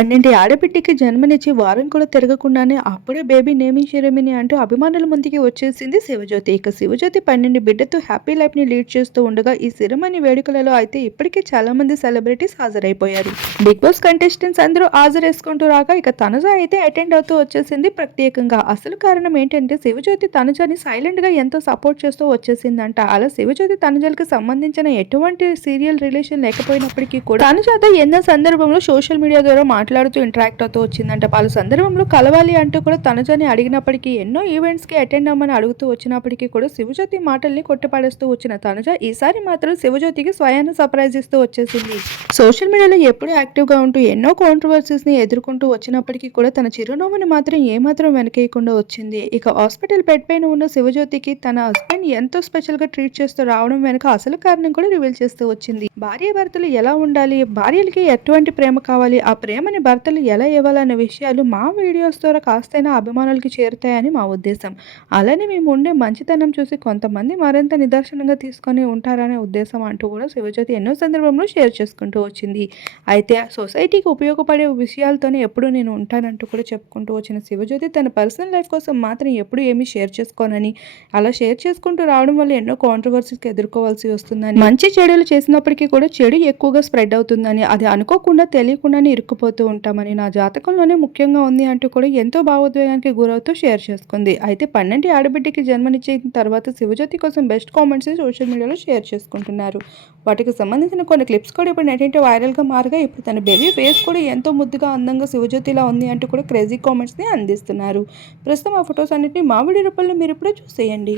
పన్నెండు ఆడబిడ్డకి జన్మనిచ్చి వారం కూడా తిరగకుండానే అప్పుడే బేబీ నేమింగ్ సెరమనీ అంటూ అభిమానుల ముందుకి వచ్చేసింది శివజ్యోతి. ఇక శివజ్యోతి పన్నెండు బిడ్డతో హ్యాపీ లైఫ్ని లీడ్ చేస్తూ ఉండగా ఈ సెరమనీ వేడుకలలో అయితే ఇప్పటికే చాలా మంది సెలబ్రిటీస్ హాజరైపోయారు. బిగ్ బాస్ కంటెస్టెంట్స్ అందరూ హాజరేసుకుంటూ రాగా ఇక తనుజ అయితే అటెండ్ అవుతూ వచ్చేసింది. ప్రత్యేకంగా అసలు కారణం ఏంటంటే శివజ్యోతి తనుజని సైలెంట్గా ఎంతో సపోర్ట్ చేస్తూ వచ్చేసిందంట. అలా శివజ్యోతి తనుజలకి సంబంధించిన ఎటువంటి సీరియల్ రిలేషన్ లేకపోయినప్పటికీ కూడా తనుజతో ఎన్నో సందర్భంలో సోషల్ మీడియా ద్వారా మాట్లాడుతూ ఇంటరాక్ట్ అవుతూ వచ్చిందంట. పలు సందర్భంలో కలవాలి అంటూ కూడా తనుజని అడిగినప్పటికీ ఎన్నో ఈవెంట్స్కి అటెండ్ అవ్వమని అడుగుతూ వచ్చినప్పటికీ కూడా శివజ్యోతి మాటల్ని కొట్టిపడేస్తూ వచ్చిన తనుజ ఈసారి మాత్రం శివజ్యోతికి స్వయాన్ని సర్ప్రైజ్ ఇస్తూ వచ్చేసింది. సోషల్ మీడియాలో ఎప్పుడూ యాక్టివ్గా ఉంటూ ఎన్నో కాంట్రవర్సీస్ని ఎదుర్కొంటూ వచ్చినప్పటికీ కూడా తన చిరునవ్వుని మాత్రం ఏమాత్రం వెనకేయకుండా వచ్చింది. ఇక హాస్పిటల్ బెడ్ పైన ఉన్న శివజ్యోతికి తన హస్బెండ్ ఎంతో స్పెషల్గా ట్రీట్ చేస్తూ రావడం వెనుక అసలు కారణం కూడా రివీల్ చేస్తూ వచ్చింది. భార్య భర్తలు ఎలా ఉండాలి? భార్యలకి ఎటువంటి ప్రేమ కావాలి? ఆ ప్రేమని భర్తలు ఎలా ఇవ్వాలనే విషయాలు మా వీడియోస్ ద్వారా కాస్తైనా అభిమానులకి చేరుతాయని మా ఉద్దేశం. అలానే మేము ఉండే మంచితనం చూసి కొంతమంది మరింత నిదర్శనంగా తీసుకొని ఉంటారనే ఉద్దేశం అంటూ కూడా శివజ్యోతి ఎన్నో సందర్భంలో షేర్ చేసుకుంటూ వచ్చింది. అయితే ఆ సొసైటీకి ఉపయోగపడే విషయాలతోనే ఎప్పుడు నేను ఉంటానంటూ కూడా చెప్పుకుంటూ వచ్చిన శివజ్యోతి తన పర్సనల్ లైఫ్ కోసం మాత్రం ఎప్పుడు ఏమీ షేర్ చేసుకోనని అలా షేర్ చేసుకుంటూ రావడం వల్ల ఎన్నో కాంట్రవర్సీస్కి ఎదుర్కోవాల్సి వస్తుందని మంచి చెడులు చేసినప్పటికీ కూడా చెడు ఎక్కువగా స్ప్రెడ్ అవుతుందని అది అనుకోకుండా తెలియకుండానే ఇరుక్కుపోతూ ఉంటామని నా జాతకంలోనే ముఖ్యంగా ఉంది అంటూ కూడా ఎంతో భావోద్వేగానికి గురవుతూ షేర్ చేసుకుంది. అయితే పన్నెండు ఆడబిడ్డకి జన్మనిచ్చిన తర్వాత శివజ్యోతి కోసం బెస్ట్ కామెంట్స్ సోషల్ మీడియాలో షేర్ చేసుకుంటున్నారు. వాటికి సంబంధించిన కొన్ని క్లిప్స్ కూడా ఇప్పుడు నెట్టింటి వైరల్గా మారగా ఇప్పుడు తన బేబీ ఫేస్ కూడా ఎంతో ముద్దుగా అందంగా శివజ్యోతిలా ఉంది అంటూ కూడా క్రేజీ కామెంట్స్ని అందిస్తున్నారు. ప్రస్తుతం ఆ ఫొటోస్ అన్నింటినీ మా వీడియో రూపంలో మీరు ఇప్పుడు చూసేయండి.